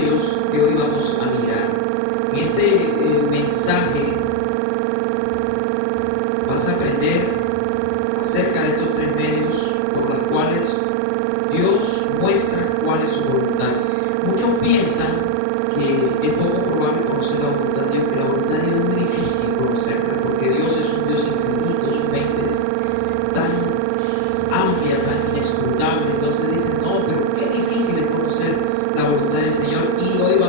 medios que hoy vamos a mirar. En este mensaje vas a aprender acerca de estos tres medios por los cuales Dios muestra cuál es su voluntad. Muchos piensan que es poco probable conocer la voluntad de Dios, que la voluntad de Dios es muy difícil conocerla, porque Dios es un Dios infinito, su mente es tan amplia, tan inescrutable. Entonces dicen, no, pero qué difícil es conocer la voluntad del Señor. Y hoy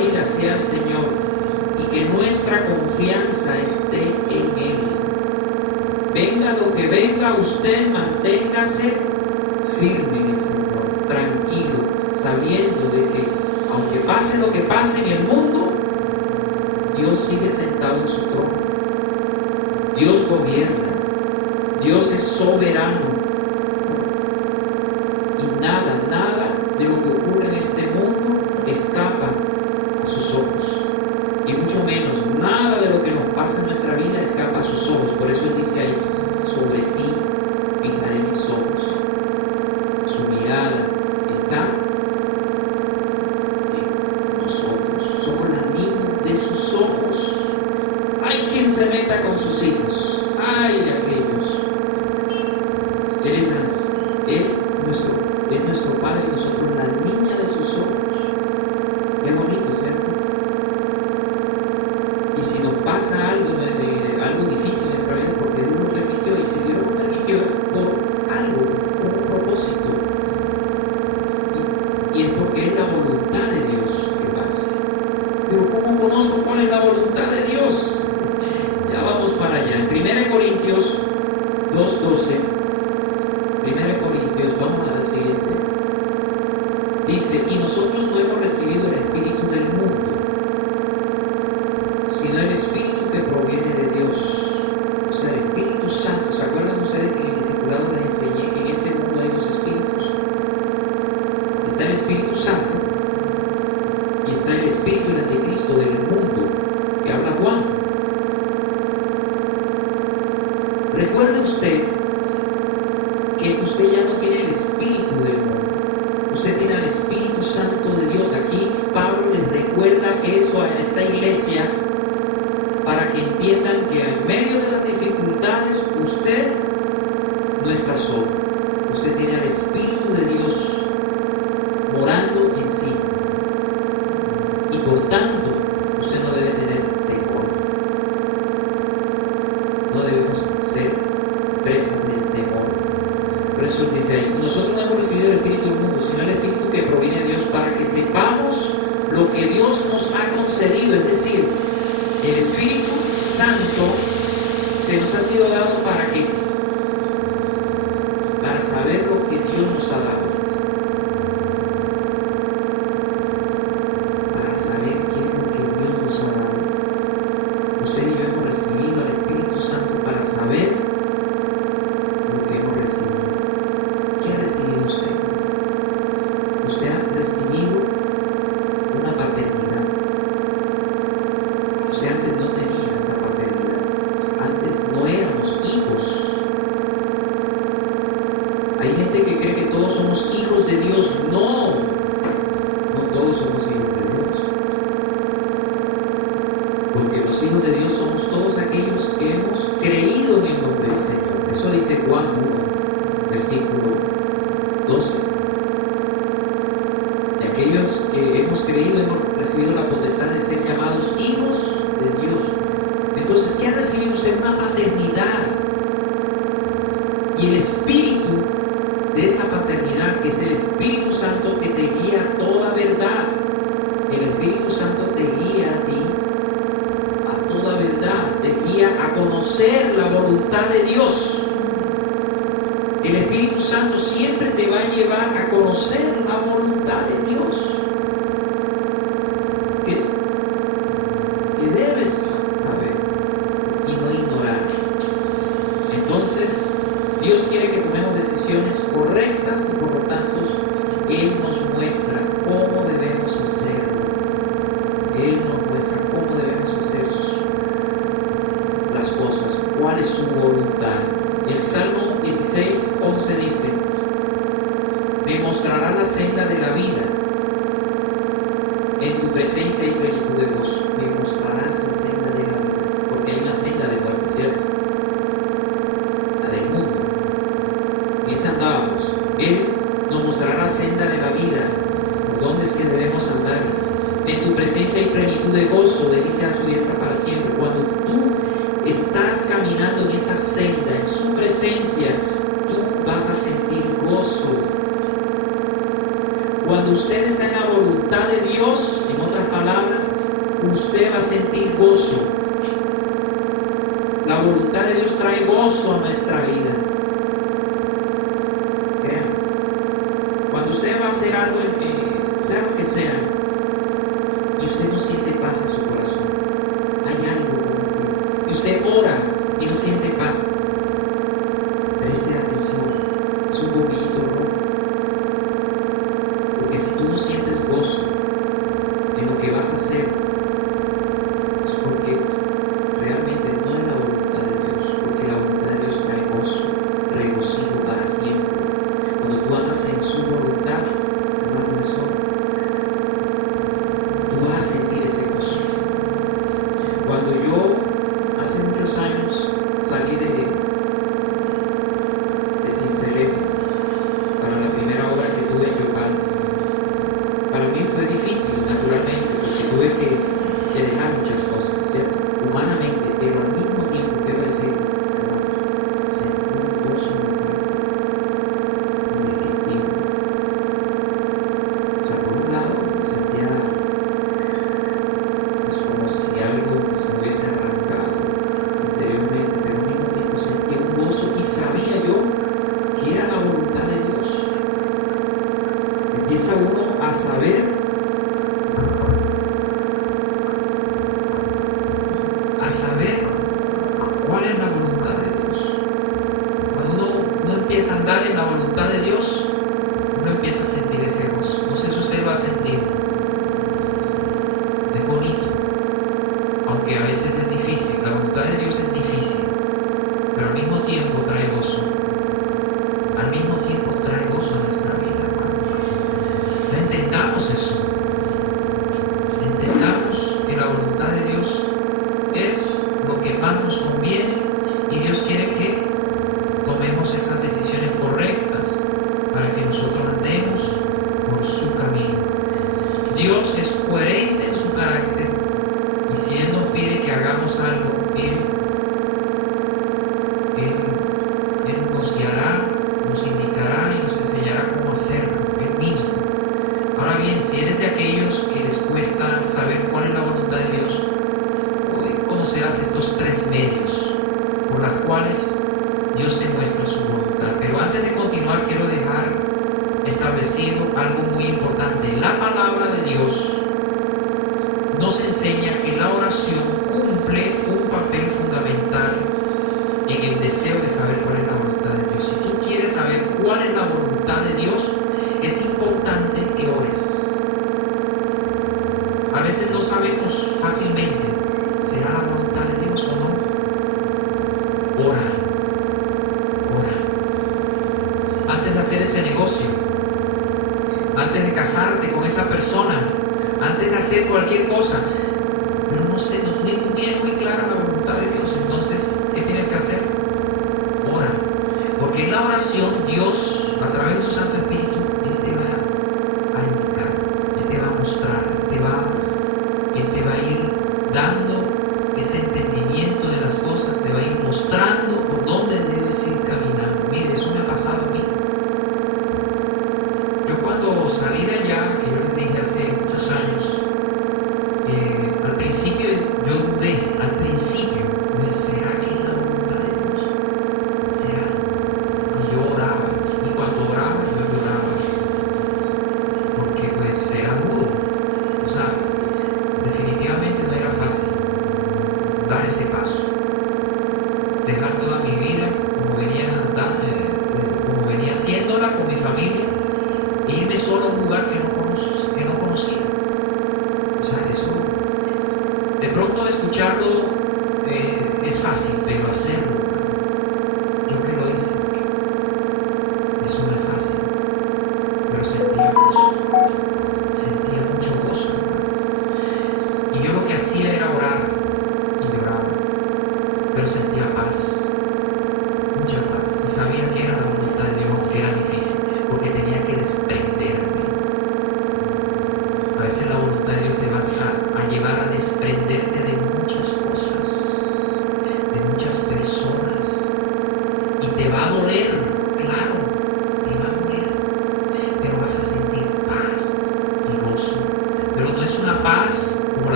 vida sea el Señor y que nuestra confianza esté en Él. Venga lo que venga, usted manténgase firme en el Señor, tranquilo, sabiendo de que aunque pase lo que pase en el mundo, Dios sigue sentado en su trono. Dios gobierna. Dios es soberano. Y nada de lo que ocurre en este mundo escapa a sus ojos. Y mucho menos, nada de lo que nos pasa en nuestra vida escapa a sus ojos. Por eso Él dice ahí, sobre ti fijaré mis ojos. Su mirada está en nosotros. Somos la niña de sus ojos. Hay quien se meta con sus hijos. Ay de aquellos. Él es nuestro Padre y nosotros la niña de sus ojos. Qué bonito, ¿cierto? Y si nos pasa algo difícil en nuestra vida, porque Dios lo permitió, y si Dios lo permitió por algo, por un propósito, y es porque es la voluntad de Dios que pase. Pero ¿cómo conozco cuál es la voluntad de Dios? Ya vamos para allá. En 1 Corintios 2:12, 1 Corintios, vamos al siguiente. Dice, y nosotros no hemos recibido el espíritu del mundo, sino el espíritu que proviene de Dios. O sea, el Espíritu Santo. ¿Se acuerdan ustedes que en el discipulado les enseñé que en este mundo hay dos espíritus? Está el Espíritu Santo y está el espíritu del anticristo del mundo que habla Juan. Recuerde usted que usted ya no tiene el espíritu del mundo. Usted tiene al Espíritu Santo de Dios. Aquí Pablo les recuerda eso a esta iglesia para que entiendan que en medio de las dificultades usted no está solo. Usted tiene al Espíritu de Dios morando en sí. Y por tanto, usted no debe tener temor. No debemos ser presas del temor. Por eso dice ahí, nosotros no hemos recibido el Espíritu del mundo, sino el Espíritu que proviene de Dios, para que sepamos lo que Dios nos ha concedido. Es decir, el Espíritu Santo se nos ha sido dado para qué? Para saber lo que Dios nos ha dado. Para saber qué es lo que Dios nos ha dado. Usted y yo hemos recibido al Espíritu Santo para saber lo que hemos recibido. ¿Qué ha recibido usted? Usted ha recibido una paternidad. Usted antes no tenía esa paternidad. Antes no éramos hijos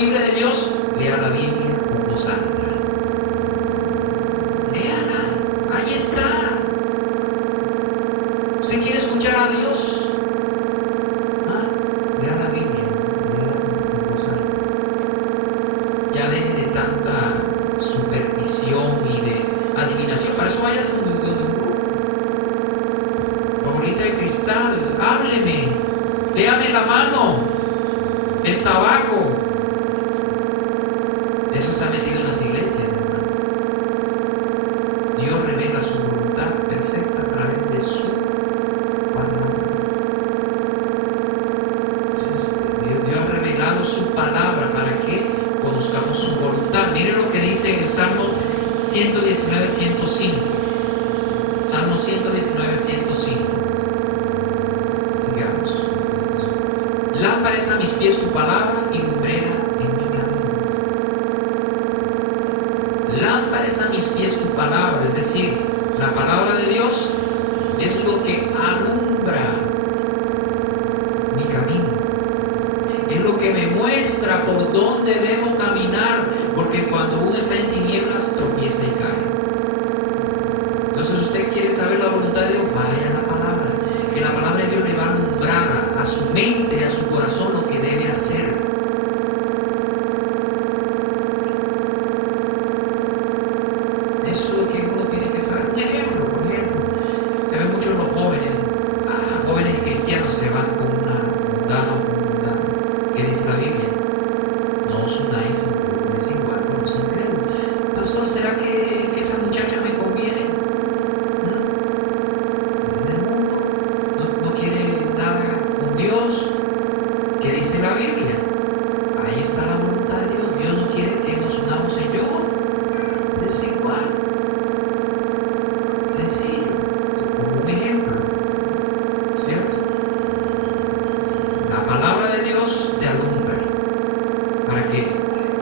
Biblia de Dios, lea la Biblia con voz alta. Léala, ahí está. ¿Usted quiere escuchar a Dios? Lea la Biblia, léala con voz alta. Ya deje de tanta superstición y de adivinación. Para eso vayas a un grupo. Favorita de cristal, hábleme, léame la mano, el tabaco. Eso se ha metido en las iglesias, hermano. Dios revela su voluntad perfecta a través de su palabra. Dios ha revelado su palabra para que conozcamos su voluntad. Miren lo que dice en el Salmo 119, 105. Salmo 119, 105. Sigamos. Lámpara es a mis pies tu palabra y lumbrera en mi camino. Lámpara es a mis pies tu palabra, es decir, la palabra de Dios es lo que alumbra mi camino. Es lo que me muestra por dónde debo caminar, porque cuando uno está en tinieblas tropieza y cae. Entonces, usted quiere saber la voluntad de Dios, vaya a la palabra, que la palabra de Dios le va a alumbrar a su mente, a su corazón lo que debe hacer. Eso es lo que uno tiene que saber. Un ejemplo, por ejemplo, se ven muchos los jóvenes, jóvenes cristianos se van con una mundana o con un mundano. ¿Qué dice la Biblia? No os unáis es igual con los incrédulos. Pastor, ¿será que esa muchacha me conviene? Es del mundo, no quiere nada con Dios. ¿Qué dice la Biblia? Ahí está la voluntad de Dios. Dios no quiere que nos unamos en yugo. Es igual. Sencillo. Como un ejemplo. ¿Cierto? La palabra de Dios te alumbra para que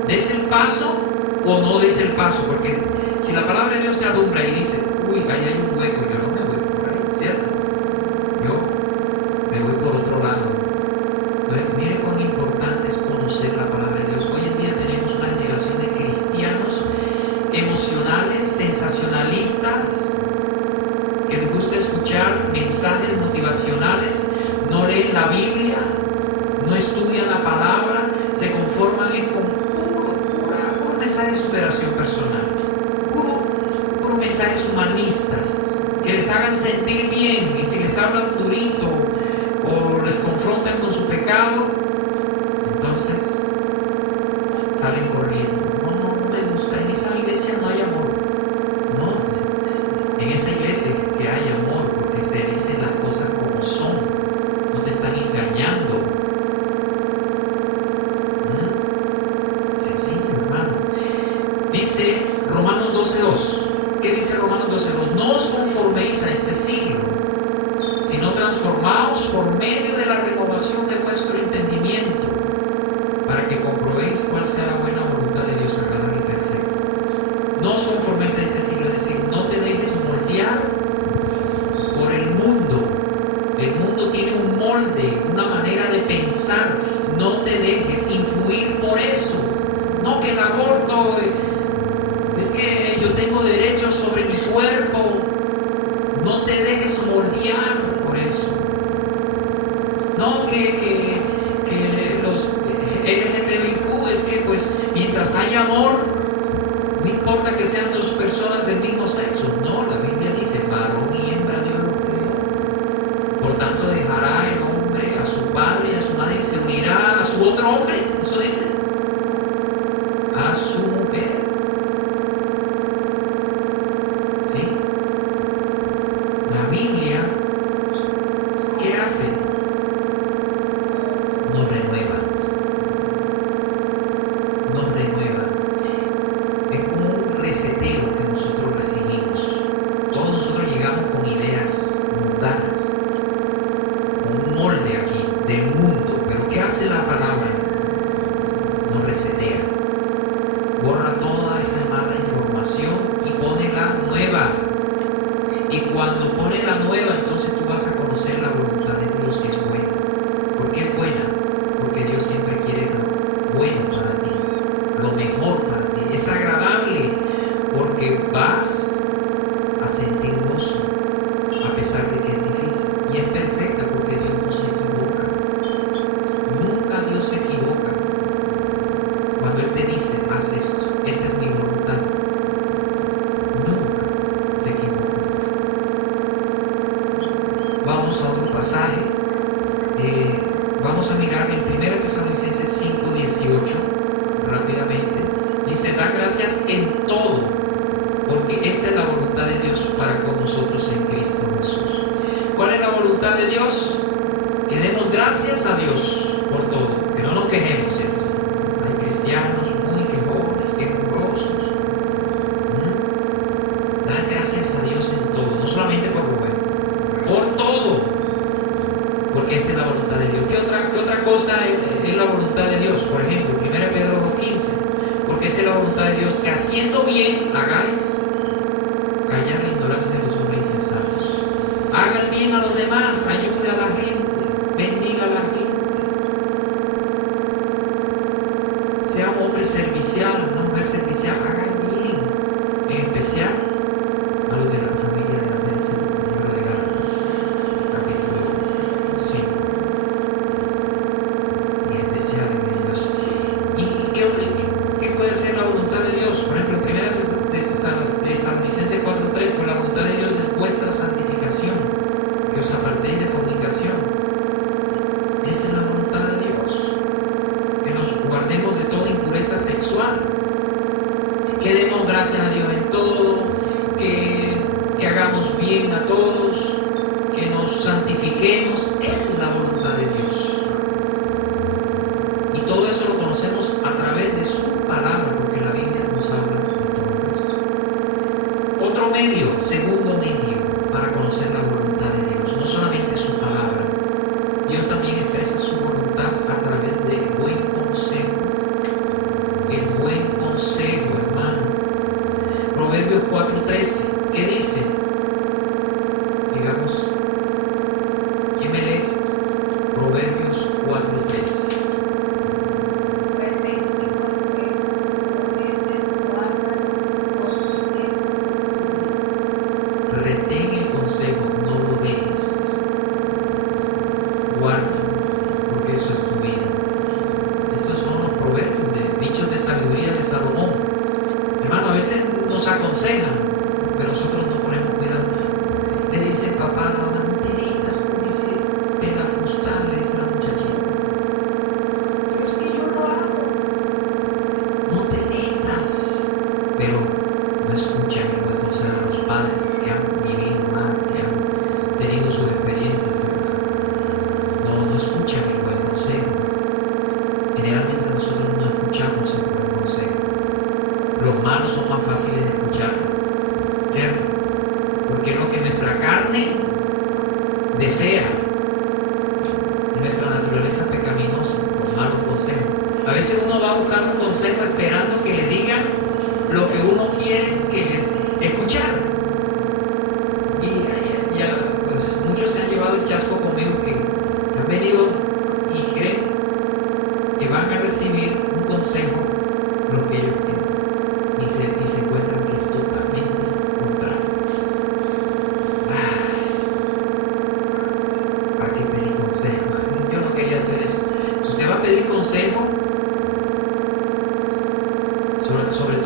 des el paso o no des el paso. Porque si la palabra de Dios te alumbra y dice, uy, ahí hay un hueco, yo no me voy por ahí, ¿cierto? Yo me voy por otro lado. Entonces, mire cuán importante es conocer la palabra de Dios. Hoy en día tenemos una generación de cristianos emocionales, sensacionalistas, que les gusta escuchar mensajes motivacionales, no leen la Biblia, no estudian la palabra, se conforman con pura mensaje de superación personal. bien hagáis, callar la ignorancia de los hombres insensatos. Haga el bien a los demás, ayude a la gente, bendiga a la gente. Sea un hombre servicial, una mujer servicial, haga el bien, en especial a los de la familia de la Iglesia del libro de Gálatas, capítulo 5, en especial en ellos. ¿Y qué puede ser la voluntad de Dios? Por ejemplo, en 1 Tesalonicenses 4:3, pues la voluntad de Dios es vuestra santificación, que os apartéis de fornicación. Esa es la voluntad de Dios, que nos guardemos de toda impureza sexual, que demos gracias a Dios en todo, que hagamos bien a todos, que nos santifiquemos. Esa es la voluntad de Dios. Y todo eso lo conocemos a través de su palabra, porque la Biblia nos habla de todo esto. Otro medio, segundo medio, para conocer la voluntad de Dios, no solamente su palabra. Dios también expresa su voluntad a través del buen consejo. El buen consejo, hermano. Proverbios 4:13, ¿qué dice? Sigamos. ¿Quién me lee? Proverbios 4:13. Retén el consejo, no lo dejes. Guárdalo, porque eso es tu vida. Esos son los proverbios, dichos de sabiduría de Salomón. Hermano, a veces nos aconsejan, pero nosotros no ponemos cuidado. Le dice papá a la mamá, no te metas con ese pelafustán, le dice la muchachita. Pero es que yo lo hago. No te metas. Pero no escuchan el buen consejo de los padres que han vivido más, que han tenido sus experiencias. No escuchan el buen consejo. Generalmente nosotros no escuchamos el buen consejo. Los malos son más fáciles de escuchar, ¿cierto? Porque es lo que nuestra carne desea, nuestra naturaleza pecaminosa, los malos consejos. A veces uno va a buscar un consejo esperando que le digan lo que uno quiere escuchar. Y ya, pues, muchos se han llevado el chasco conmigo, que han venido y creen que van a recibir un consejo, lo que ellos quieren, y se encuentran que es totalmente contrario. ¿Para qué pedir consejo? Yo no quería hacer eso. Si usted va a pedir consejo, sobre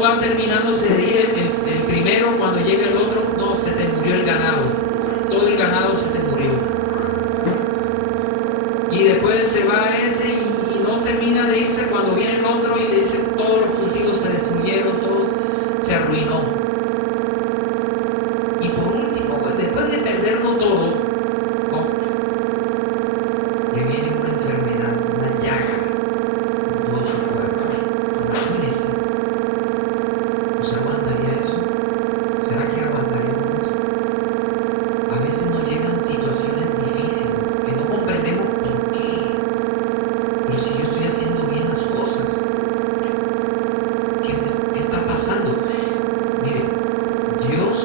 va terminándose de ir el primero, cuando llega el otro, no, se te murió el ganado. Todo el ganado se te murió. Y después se va ese y no termina de irse cuando viene el otro y le dice todos los cultivos se destruyeron, todo se arruinó. Y por último, pues, después de perderlo todo, ¿no? Le viene una enfermedad, una llaga en todo su cuerpo. Imagínense. ¿Nos aguantaría eso? ¿Será que aguantaríamos eso? A veces nos llegan situaciones difíciles que no comprendemos por qué. Pero si yo estoy haciendo bien las cosas, ¿qué está pasando? Mire, Dios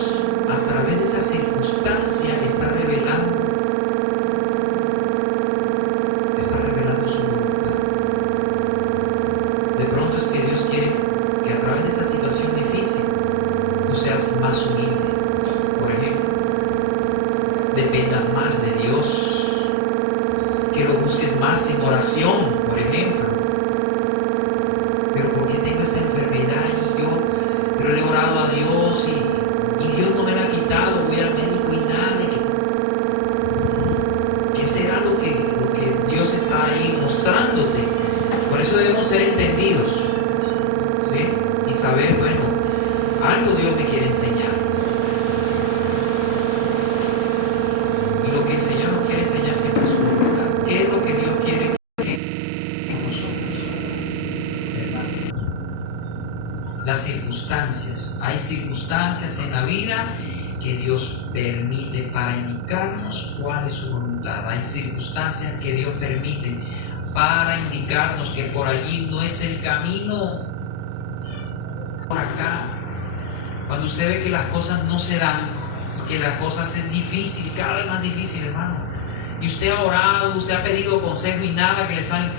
a través de esa circunstancia está revelando su voluntad. De pronto es que Dios quiere que a través de esa situación difícil tú seas más humilde. Por ejemplo, dependas más de Dios, que lo busques más en oración, por ejemplo. Pero ¿por qué tengo esta enfermedad pero le he orado a Dios y Dios no me la ha quitado? Voy al médico y nada. ¿Qué será lo que Dios está ahí mostrándote? Por eso debemos ser entendidos, ¿sí? Y saber, bueno, algo Dios me quiere enseñar. Y lo que el Señor nos quiere enseñar siempre es su voluntad. ¿Qué es lo que Dios quiere en nosotros? Las circunstancias. Hay circunstancias en la vida que Dios permite para indicarnos cuál es su voluntad. Hay circunstancias que Dios permite para indicarnos que por allí no es el camino. Por acá, cuando usted ve que las cosas no se dan, que las cosas es difícil, cada vez más difícil, hermano, y usted ha orado, usted ha pedido consejo y nada que le sale,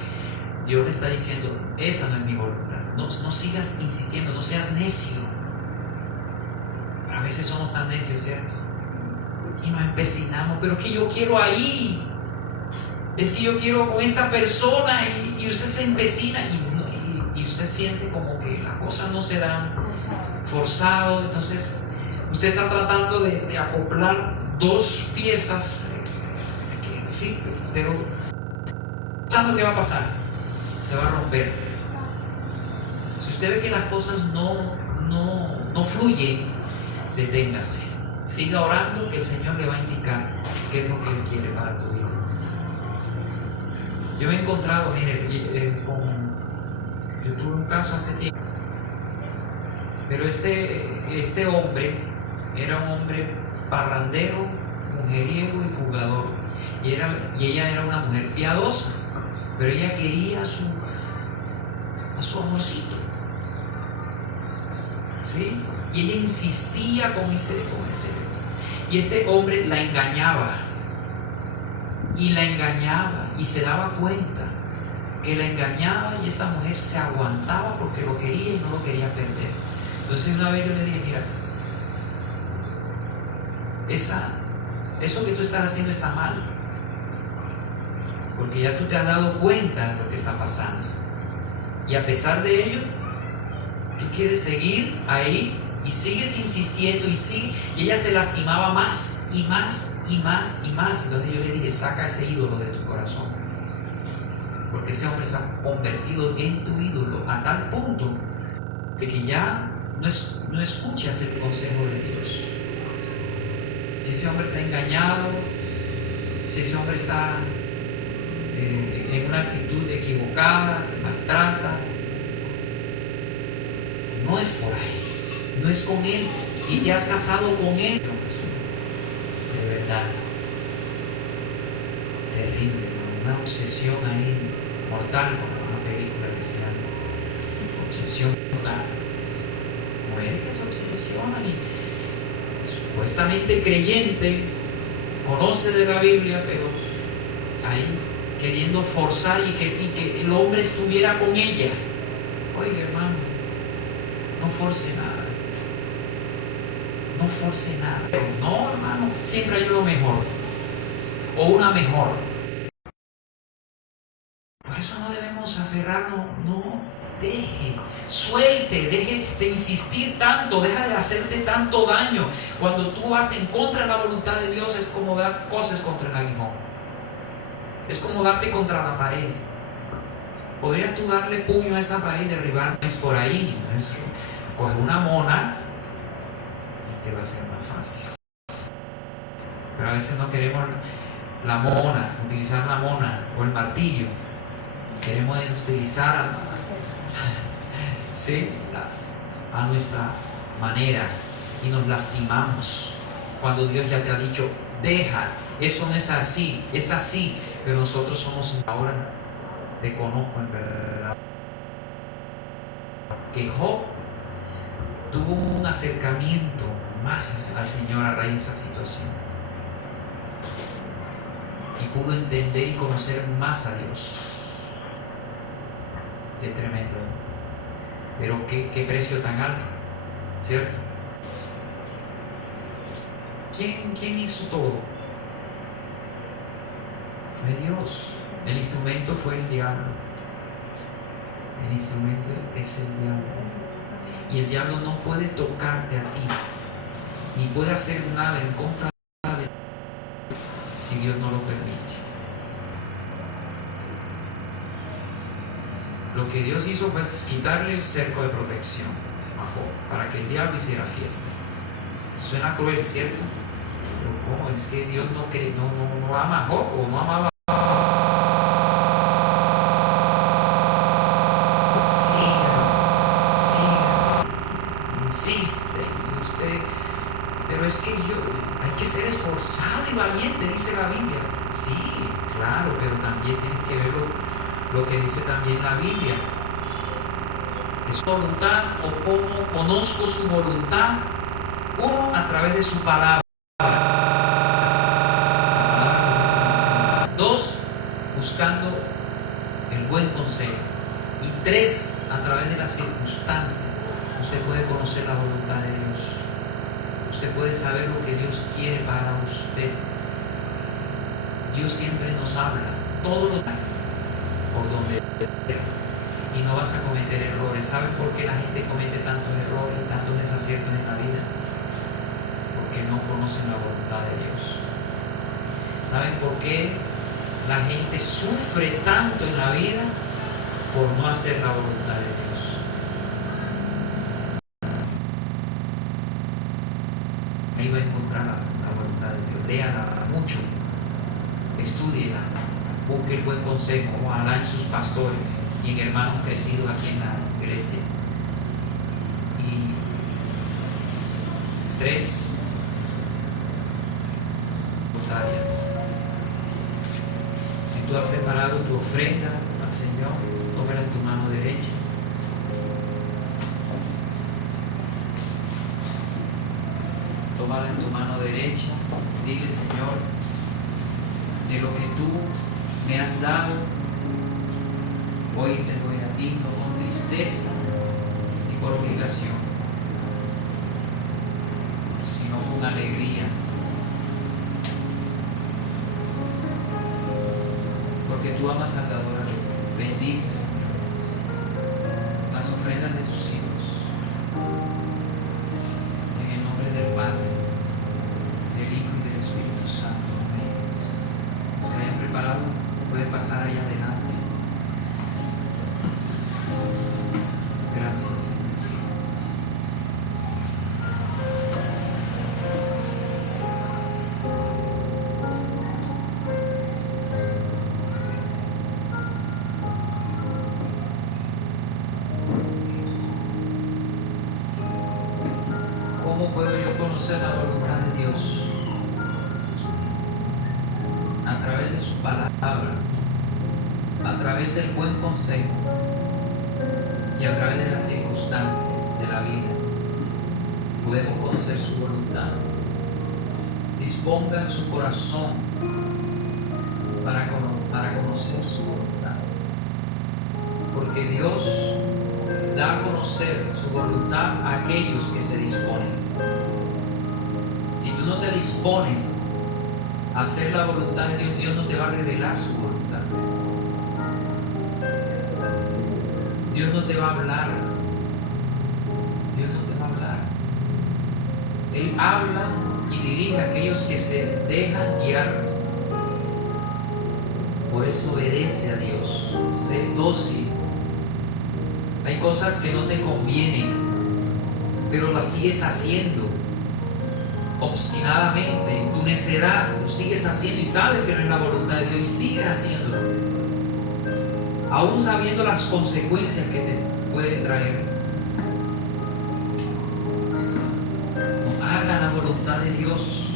Dios le está diciendo, esa no es mi voluntad. No sigas insistiendo, no seas necio. Pero a veces somos tan necios, ¿cierto? Y nos empecinamos, pero es que yo quiero ahí, es que yo quiero con esta persona, y usted se empecina y usted siente como que las cosas no se dan, forzado. Entonces usted está tratando de acoplar dos piezas, sí, pero ¿sabe qué va a pasar? Se va a romper. Si usted ve que las cosas no fluyen, deténgase, siga orando, que el Señor le va a indicar qué es lo que Él quiere para tu vida. Yo me he encontrado, mire, yo tuve un caso hace tiempo, pero este hombre era un hombre parrandero, mujeriego y jugador, y ella era una mujer piadosa, pero ella quería a su amorcito, ¿sí? Y ella insistía con ese, y este hombre la engañaba, y se daba cuenta que la engañaba, y esa mujer se aguantaba porque lo quería y no lo quería perder. Entonces una vez yo le dije, mira, eso que tú estás haciendo está mal, porque ya tú te has dado cuenta de lo que está pasando, y a pesar de ello tú quieres seguir ahí y sigues insistiendo y ella se lastimaba más y más y más y más. Entonces yo le dije, saca ese ídolo de tu corazón, porque ese hombre se ha convertido en tu ídolo a tal punto de que ya no escuchas el consejo de Dios. Si ese hombre está engañado, si ese hombre está en una actitud equivocada, te maltrata, no es por ahí, no es con él, y te has casado con él. De verdad, terrible, ¿no? Una obsesión ahí mortal, como una película que se llama Obsesión Total. Mujer que se obsesiona y supuestamente creyente, conoce de la Biblia, pero ahí queriendo forzar y que el hombre estuviera con ella. Oiga, hermano, no force nada. No force nada. Pero no, hermano, siempre hay uno mejor o una mejor. Por eso no debemos aferrarnos, no, deje, suelte, deje de insistir tanto, deja de hacerte tanto daño. Cuando tú vas en contra de la voluntad de Dios, es como dar cosas contra el aguijón. Es como darte contra la pared. Podrías tú darle puño a esa pared y derribar. Es por ahí. Coge una mona y te va a ser más fácil. Pero a veces no queremos la mona, utilizar la mona o el martillo. Queremos utilizar ¿sí? A nuestra manera y nos lastimamos. Cuando Dios ya te ha dicho, deja, eso no es así, es así. Pero nosotros somos, ahora te conozco en verdad. Que Job tuvo un acercamiento más al Señor a raíz de esa situación. Y pudo entender y conocer más a Dios. Qué tremendo. Pero qué precio tan alto, ¿cierto? ¿Quién hizo todo? Fue Dios. El instrumento fue el diablo. El instrumento es el diablo. Y el diablo no puede tocarte a ti, ni puede hacer nada en contra de ti si Dios no lo permite. Lo que Dios hizo fue quitarle el cerco de protección a Job, para que el diablo hiciera fiesta. Suena cruel, ¿cierto? Pero ¿cómo? Es que Dios no ama a Job, o no amaba. Insiste, y usted, pero es que hay que ser esforzado y valiente, dice la Biblia. Sí, claro, pero también tienes que ver lo que dice también la Biblia. ¿Es su voluntad o cómo conozco su voluntad? Uno, a través de su palabra. Dos, buscando el buen consejo. Y tres, a través de las circunstancias. Usted puede conocer la voluntad de Dios. Usted puede saber lo que Dios quiere para usted. Dios siempre nos habla, todo lo por donde y no vas a cometer errores. ¿Saben por qué la gente comete tantos errores, tantos desaciertos en la vida? Porque no conocen la voluntad de Dios. ¿Saben por qué la gente sufre tanto en la vida? Por no hacer la voluntad de Dios. Ahí va a encontrar la voluntad de Dios. Léala mucho, estúdiela, busque el buen consejo, ojalá en sus pastores y en hermanos crecidos aquí en la iglesia. Y tres, voluntarias. Si tú has preparado tu ofrenda al Señor, tómala en tu mano derecha. Tómala en tu mano derecha. Dile, Señor, de lo que tú me has dado, hoy te doy a ti, no con tristeza ni por obligación, sino con alegría. Porque tú amas al dador. Bendice, Señor, las ofrendas de tus hijos. En el nombre del Padre, del Hijo y del Espíritu Santo. Amén. Se hayan preparado, pueden pasar allá adelante. Gracias, Señor. ¿Cómo puedo yo conocer la voluntad de Dios? A través de su palabra, a través del buen consejo y a través de las circunstancias de la vida. Podemos conocer su voluntad. Disponga su corazón para conocer su voluntad. Porque Dios da a conocer su voluntad a aquellos que se disponen. Si tú no te dispones a hacer la voluntad de Dios, Dios no te va a revelar su voluntad. Dios no te va a hablar. Él habla y dirige a aquellos que se dejan guiar. Por eso obedece a Dios, sé dócil. Hay cosas que no te convienen, pero las sigues haciendo obstinadamente. Tu necedad lo sigues haciendo y sabes que no es la voluntad de Dios y sigues haciéndolo, aún sabiendo las consecuencias que te puede traer. No haga la voluntad de Dios.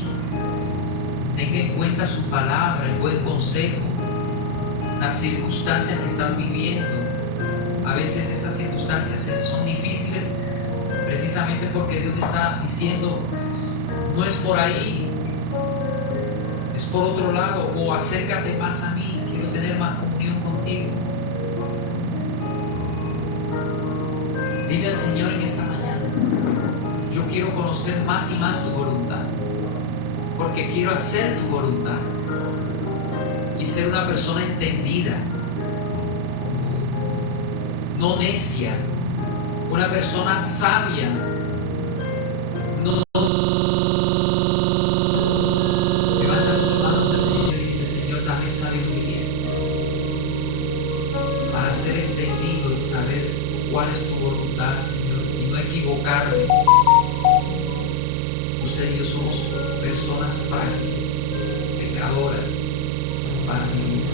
Tenga en cuenta su palabra, el buen consejo, las circunstancias que estás viviendo. A veces esas circunstancias son difíciles precisamente porque Dios te está diciendo: no es por ahí, es por otro lado, o acércate más a mí, quiero tener más comunión contigo. Dile al Señor en esta mañana: yo quiero conocer más y más tu voluntad, porque quiero hacer tu voluntad y ser una persona entendida, no necia, una persona sabia. No levanta tus manos al Señor y dile: Señor, dame sabiduría para ser entendido y saber cuál es tu voluntad, Señor, y no equivocarme. Usted y yo somos personas frágiles, pecadoras para mi vida.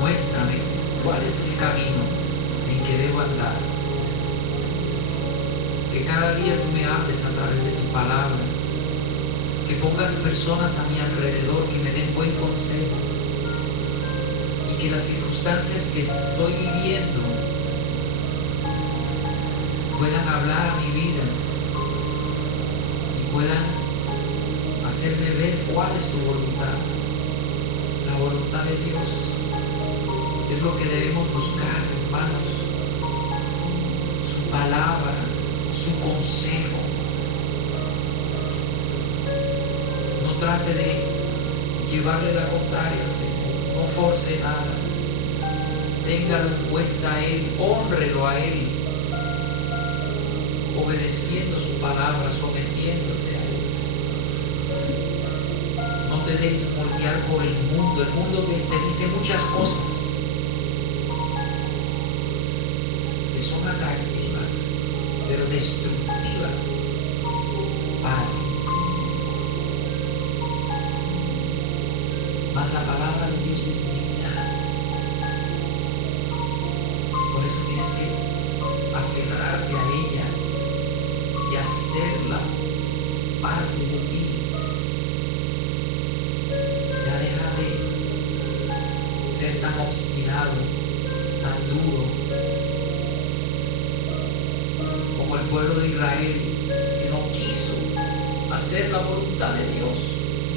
Muéstrame cuál es el camino en que debo andar. Que cada día tú me hables a través de tu palabra. Que pongas personas a mi alrededor que me den buen consejo. Y que las circunstancias que estoy viviendo puedan hablar a mi vida y puedan hacerme ver cuál es tu voluntad. La voluntad de Dios es lo que debemos buscar, hermanos. Su palabra, su consejo. No trate de llevarle la contraria al Señor, no force nada. Téngalo en cuenta a Él, hónrelo a Él, obedeciendo su palabra, sometiéndote a Él. No te dejes moldear por el mundo te dice muchas cosas que son atractivas, pero destructivas para ti. Mas la palabra de Dios es vida. Por eso tienes que aferrarte a ella y hacerla parte de ti. Ya deja de ser tan obstinado, tan duro, como el pueblo de Israel, que no quiso hacer la voluntad de Dios.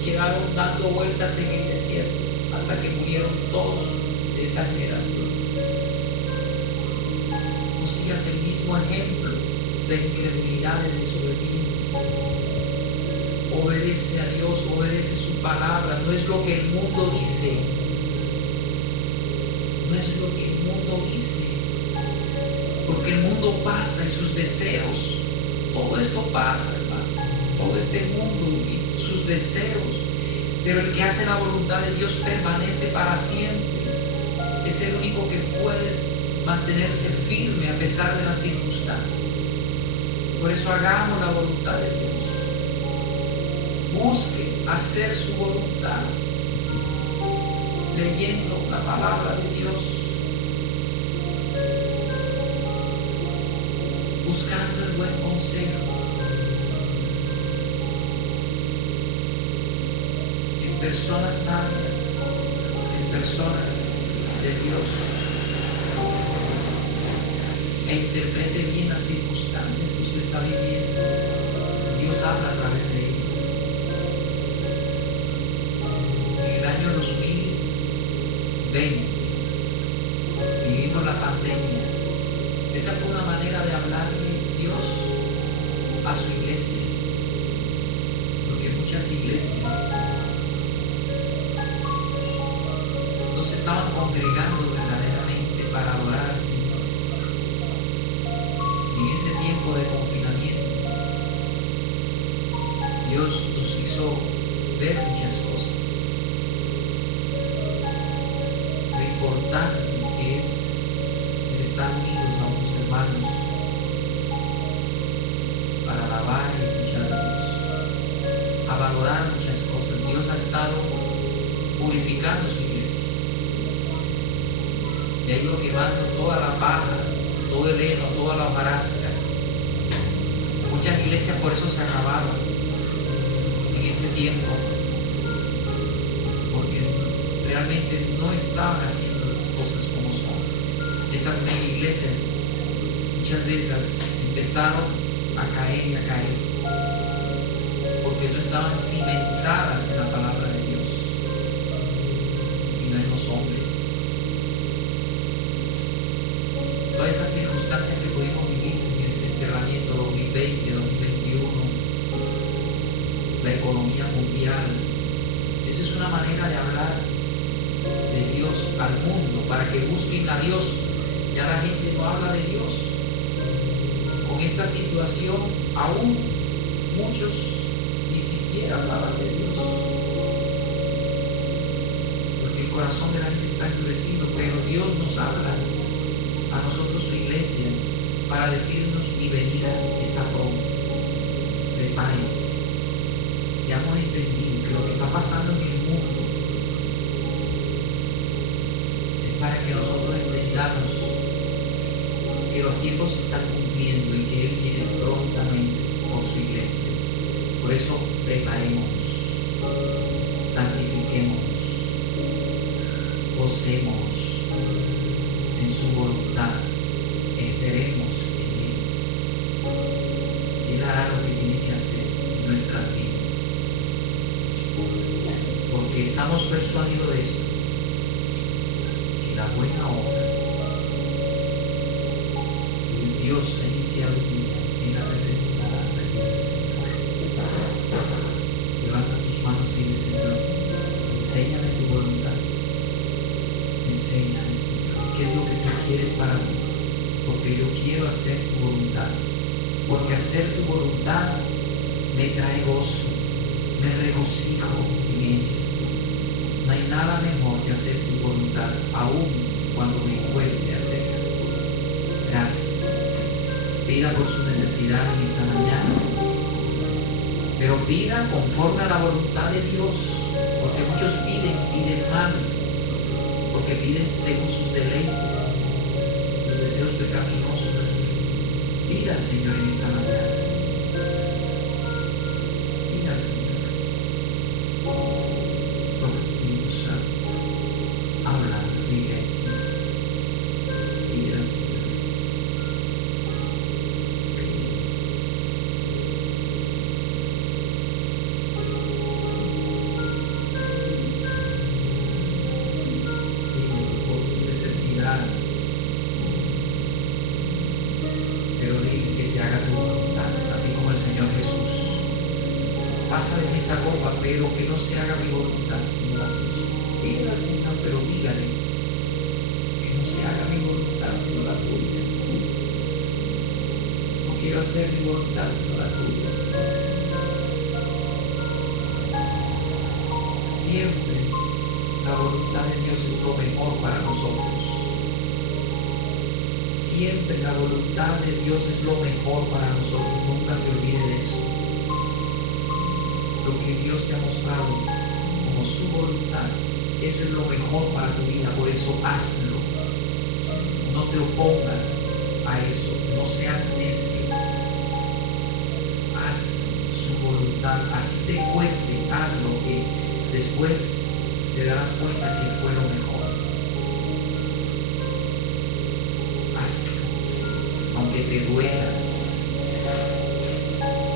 Quedaron dando vueltas en el desierto hasta que murieron todos de esa generación. No sigas el mismo ejemplo de incredulidad y desobediencia. Obedece a Dios, obedece su palabra. No es lo que el mundo dice. No es lo que el mundo dice. Porque el mundo pasa y sus deseos. Todo esto pasa, hermano. Todo este mundo y sus deseos. Pero el que hace la voluntad de Dios permanece para siempre. Es el único que puede mantenerse firme a pesar de las circunstancias. Por eso hagamos la voluntad de Dios. Busque hacer su voluntad, leyendo la palabra de Dios, buscando el buen consejo, en personas sabias, en personas de Dios, e interprete bien las circunstancias que usted está viviendo. Dios habla a través de ello. En el año 2020 vivimos la pandemia. Esa fue una manera de hablarle Dios a su iglesia, porque muchas iglesias no se estaban congregando verdaderamente para adorar al Señor. En ese tiempo de confinamiento, Dios nos hizo ver muchas cosas. Lo importante que es el estar unidos a unos hermanos para alabar y escuchar a Dios, a valorar muchas cosas. Dios ha estado purificando su iglesia y ha ido quemando toda la paja, todo el heno, toda la hojarasca. Muchas iglesias por eso se acabaron en ese tiempo, porque realmente no estaban haciendo las cosas como son. Esas mega iglesias, muchas de esas empezaron a caer y a caer, porque no estaban cimentadas en la palabra de Dios, sino en los hombres. Todas esas circunstancias que pudimos vivir en ese encerramiento 2020, 2021, la economía mundial, eso es una manera de hablar de Dios al mundo, para que busquen a Dios. Ya la gente no habla de Dios. Con esta situación aún muchos ni siquiera hablaban de Dios, porque el corazón de la gente está endurecido. Pero Dios nos habla a nosotros, su iglesia, para decirnos: mi venida está pronto, prepárense. Si hemos entendido que lo que está pasando en el mundo es para que nosotros entendamos que los tiempos se están cumpliendo y que Él viene prontamente por su iglesia. Por eso preparémonos, santifiquémonos, gocémonos en su voluntad, esperemos en Él. Él hará lo que tiene que hacer en nuestras vidas, porque estamos persuadidos de esto, que la buena obra que Dios ha iniciado en ti, en la perfeccionará hasta el día del Señor. Levanta tus manos y dile: Señor, enséñame tu voluntad, enséñame, Señor, qué es lo que tú quieres para mí, porque yo quiero hacer tu voluntad, porque hacer tu voluntad me trae gozo, me regocijo en ella. No hay nada mejor que hacer tu voluntad, aún cuando me cueste hacerla. Gracias. Pida por su necesidad en esta mañana, pero pida conforme a la voluntad de Dios, porque muchos piden mal, porque piden según sus deleites, sus deseos pecaminosos. Pida al Señor en esta mañana. Pida al Señor. Todo Espíritu Santo, habla a tu iglesia. Pide al Señor. Pero dile que se haga tu voluntad, así como el Señor Jesús. Pasa de mí esta copa, pero que no se haga mi voluntad, sino la tuya. Dígale al Señor, pero dígale que no se haga mi voluntad, sino la tuya. No quiero hacer mi voluntad, sino la tuya, Señor. Siempre la voluntad de Dios es lo mejor para nosotros. Siempre la voluntad de Dios es lo mejor para nosotros. Nunca se olvide de eso. Lo que Dios te ha mostrado como su voluntad, eso es lo mejor para tu vida. Por eso hazlo. No te opongas a eso. No seas necio. Haz su voluntad. Así te cueste, hazlo, que después te darás cuenta que fue lo mejor. Hazlo, aunque te duela,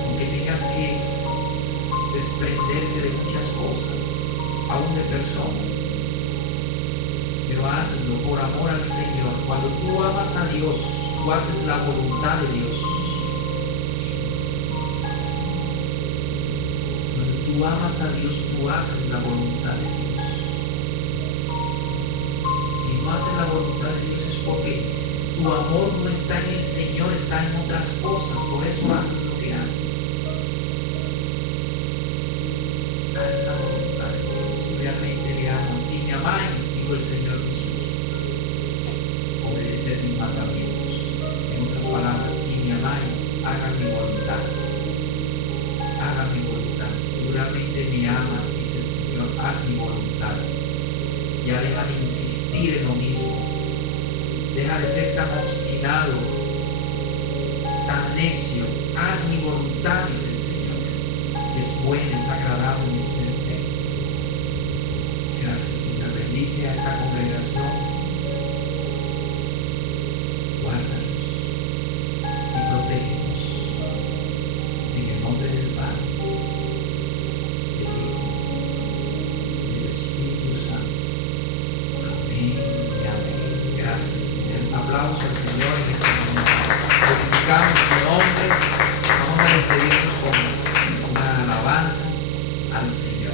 aunque tengas que desprenderte de muchas cosas, aún de personas, pero hazlo por amor al Señor. Cuando tú amas a Dios, tú haces la voluntad de Dios. Cuando tú amas a Dios, tú haces la voluntad de Dios. Si no haces la voluntad de Dios es porque tu amor no está en el Señor, está en otras cosas. Por eso haces lo que haces. haz la voluntad de Dios. Si realmente le amas, si me amáis, dijo el Señor Jesús, obedecer mis mandamientos. En otras palabras, si me amáis, hagan mi voluntad. Hagan mi voluntad. Si tú realmente me amas, dice el Señor, haz mi voluntad. Ya deja de insistir en lo mismo. Deja de ser tan obstinado, tan necio. Haz mi voluntad, dice el Señor, que es buena, es agradable y es perfecta. Gracias, Señor. Bendice a esta congregación. Guárdanos y protégenos. En el nombre del Padre, del Hijo y del Espíritu Santo. Amén y amén. Gracias, Señor. Un aplauso al Señor en este momento. Glorificamos su nombre.